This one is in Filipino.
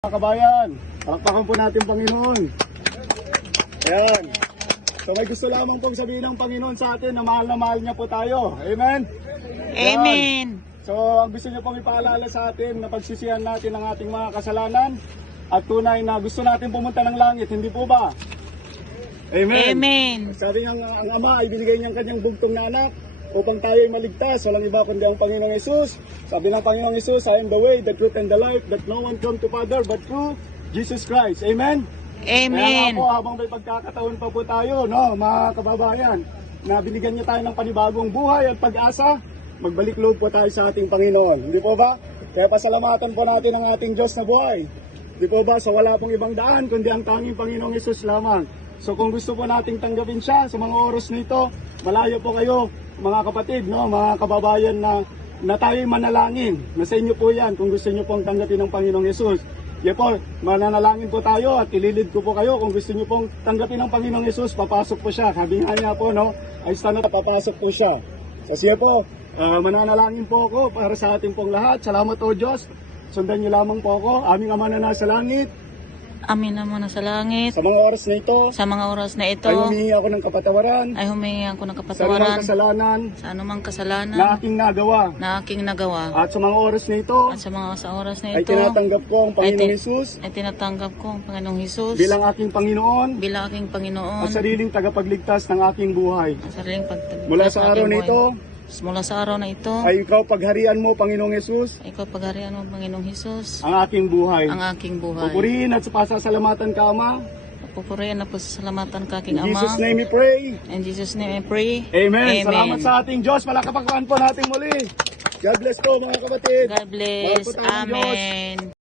Mga kabayan, palakpakan po natin Panginoon. Ayan. So may gusto lamang pong sabihin ng Panginoon sa atin na mahal niya po tayo. Amen? Ayan. Amen. So ang gusto niya pong ipaalala sa atin na pagsisihan natin ang ating mga kasalanan at tunay na gusto natin pumunta ng langit, hindi po ba? Amen. Amen. Sabi nga ang Ama ay binigay niyang kanyang bugtong na anak upang tayo ay maligtas. Walang iba kundi ang Panginoong Hesus. Sabi ng Panginoong Hesus, I am the way, the truth, and the life, that no one come to Father but through Jesus Christ. Amen? Kaya nga Amen. po, habang may pagkakataon pa po tayo, no, mga kababayan, na binigyan niya tayo ng panibagong buhay at pag-asa, magbalik loob po tayo sa ating Panginoon. Hindi po ba? Kaya pasalamatan po natin ang ating Diyos na buhay. Hindi po ba? So wala pong ibang daan, kundi ang tanging Panginoong Hesus lamang. So kung gusto po nating tanggapin siya sa mga oras nito, malayo po kayo, mga kapatid, no, mga kababayan na tayo'y manalangin. Nasa inyo po yan kung gusto niyo pong tanggapin ng Panginoong Hesus. Yan po, mananalangin po tayo at ililid ko po kayo kung gusto niyo pong tanggapin ng Panginoong Hesus, papasok po siya. Sabi nga niya po, no, ay stand up, papasok po siya. So siya po, mananalangin po ako para sa ating pong lahat. Salamat o Diyos. Sundan niyo lamang po ako, aming Ama na nasa langit. Amin naman na sa langit. Sa mga oras na ito, Sa mga oras na ito, ay humingi ako ng kapatawaran ay humingi ako ng sa anumang kapatawaran kasalanan sa anumang kasalanan na aking nagawa. na aking nagawa. At sa mga oras na ito, At sa oras na ay ito, tinatanggap ko ang Panginoong Hesus ay tinatanggap ko ang Panginoong Hesus bilang aking Panginoon bilang aking Panginoon at sariling tagapagligtas ng aking buhay. at sariling pagtagpo. Mula sa araw na ito, Mula sa araw na ito, ay ikaw pagharian mo, Panginoong Hesus, ikaw pagharian mo, Panginoong Hesus, ang aking buhay. ang aking buhay. Pupurihin at pasasalamatan ka, Ama. Pupurihin na po sa salamatan ka, In aking Ama. Jesus' name we pray. In Jesus' name I pray. Amen. Salamat sa ating Diyos. Palakpakan po natin muli. God bless po mga kapatid. God Mahal po bless. tayo ng Diyos. Amen.